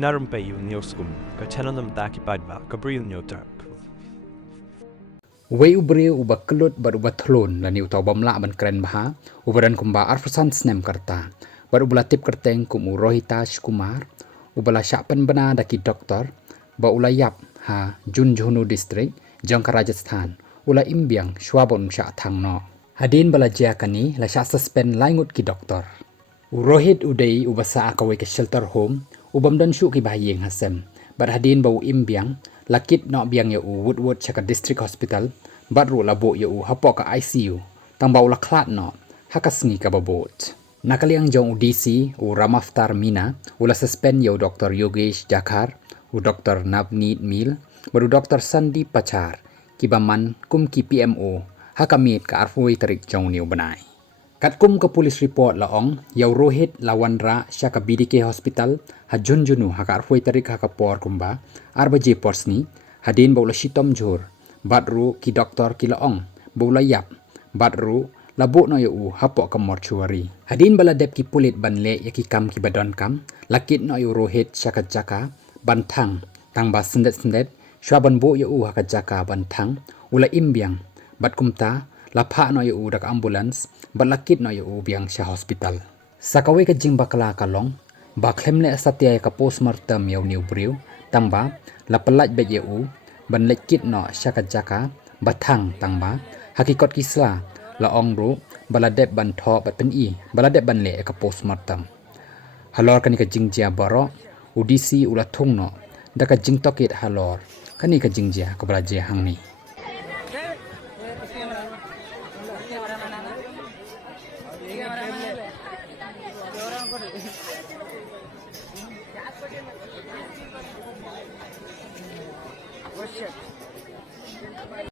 Na Rympei U nabynta paidbah Bri U Hynñiewtrep. Uwei Briew bakelut barubathlon lani utau bamla ban keren baha ubaran kumba arfasan snem karta baru belatip kyrteng kum urohita kumar ubala Shah Pynbna daki doktor ba ulayap ha Junjunu district jong Rajasthan ula Biang Shwabon Shah Thang no Hadien bala kani la Shah suspend laingut ki doktor urohit udai ubasa akawai ke shelter home ubam dan shu ki bahayeng hasem bar Hadien bau Biang lakit no Biang ya Woodward Chaka District Hospital baru labo ya hapok ka ICU tang bau laklat no hakasngi ka babot nakaliang jong DC ramaftar mina ula suspend ya Dr. Yogesh Jakar Dr. Navneet Mil baru Dr. Sandi Pachar kibaman kum ki PMO hakamit ka arfui tarik jong niu banai kat kum ke police report laong ya rohit lawanra syaka BDK hospital hajunjunu haka arfui tarik haka por kumba arbaje porsni Hadien baula shitom jor badru ki doktor ki laong baula yap badru labo no yu hapok ke mortuary Hadien bala dep ki pulit banle ya ki kam ki badon kam lakit no yu rohit syaka jaka ban Thang tang ba sendet shwaban bo yu haka jaka ban Thang ula Biang bat kumta lapha no yu dak ambulance balakit no yu Biang Shah hospital sakawe ke jing bakala kalong baklemle satya ka postmortem yu new Briew tangba lapalaj be yu ban lekit no syaka jaka bathang tangba hakikot kisla la ongru baladep ban tho bat pen I baladep ban le ka postmortem halor kani ka jingjia baroh udisi ula thung no daka jingtokit halor kani ka jingjia ka balaje hangni